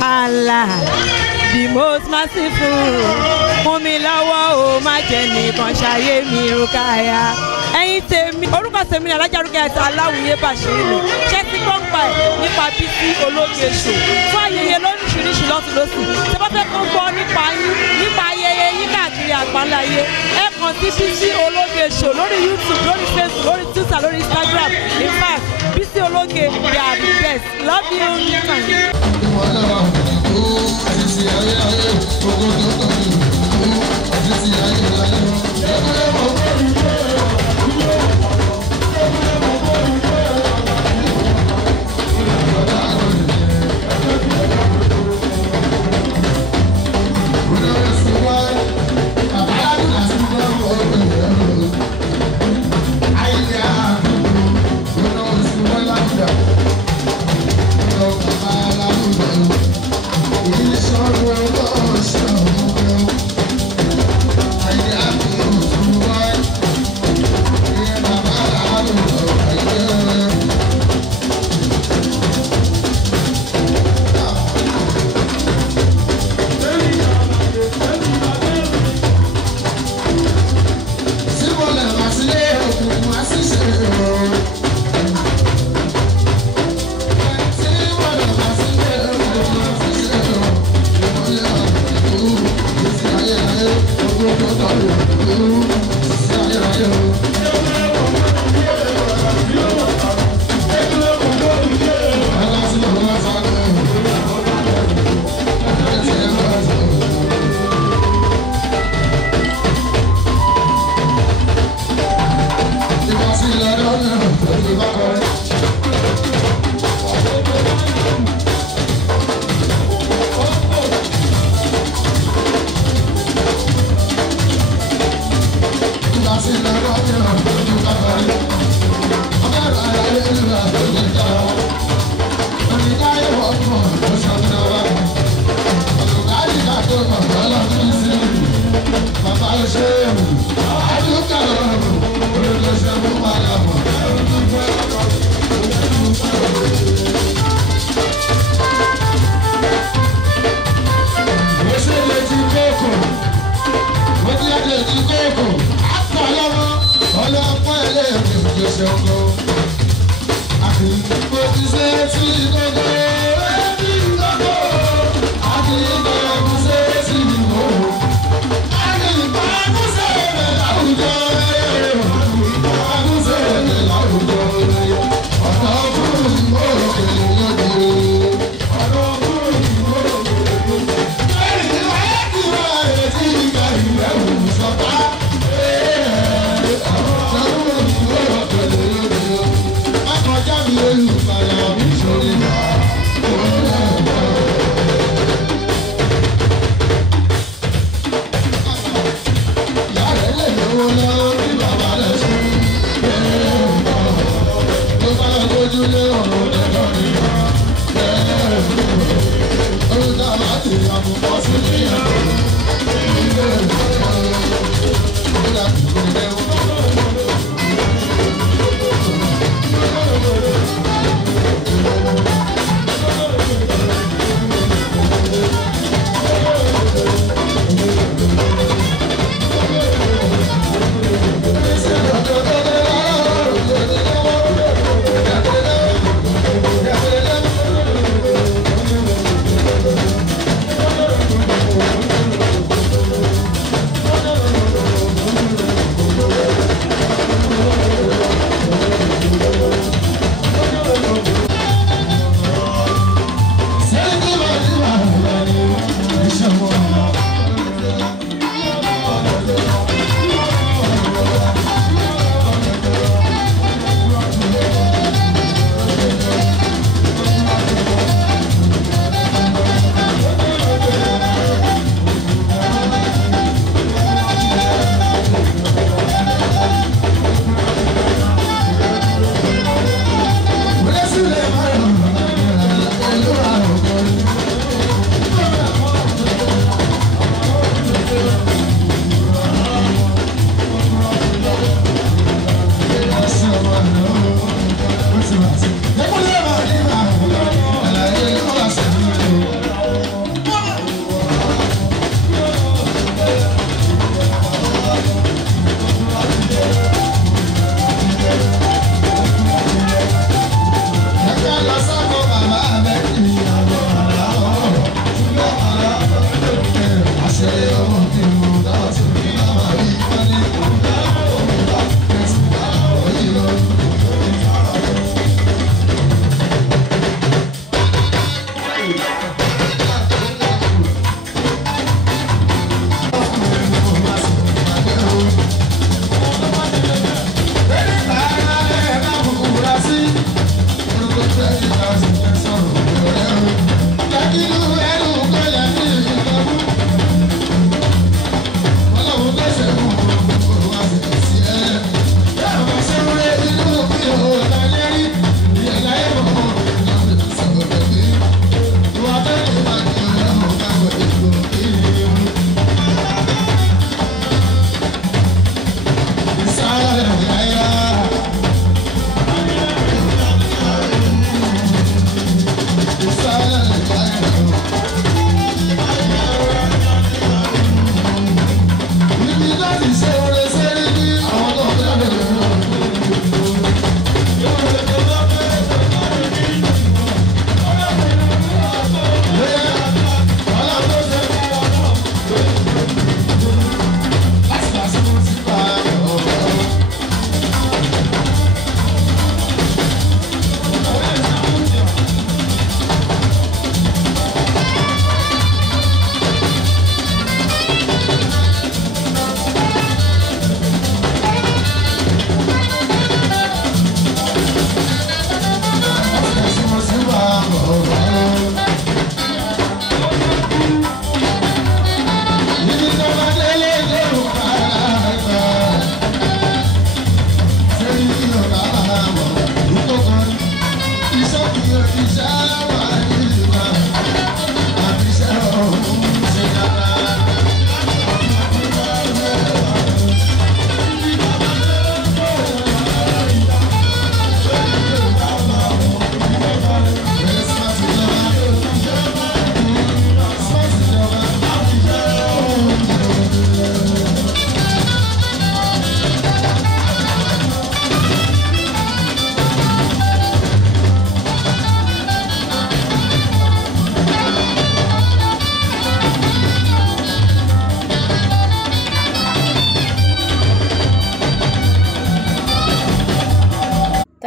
Allah, the most merciful. Fún mi lọ́wọ́ o má jẹ́ nìkan ṣayé mi Rukaya. Ẹ̀yin tèmi orúkọ tèmi ni Alájà Rukayat Aláwìyé Bàṣírù. Ṣé ti gbọ́ ń pa ẹ̀ nípa Bísí Ológe Show fún ayẹyẹ lóríṣiríṣi lọ́tùlọ́sì. Ṣé bá fẹ́ kó gbọ́ nípa yín nípa ayẹyẹ yín káàkiri àgbáńláyé ẹ kàn sí Bísí Ológe Show lórí YouTube, lórí Facebook, lórí Twitter, lórí Instagram. In fact, Bísí Ológe they are the best. Love you.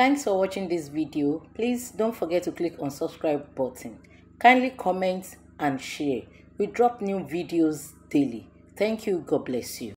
Thanks for watching this video. Please don't forget to click on subscribe button. Kindly comment and share. We drop new videos daily. Thank you. God bless you.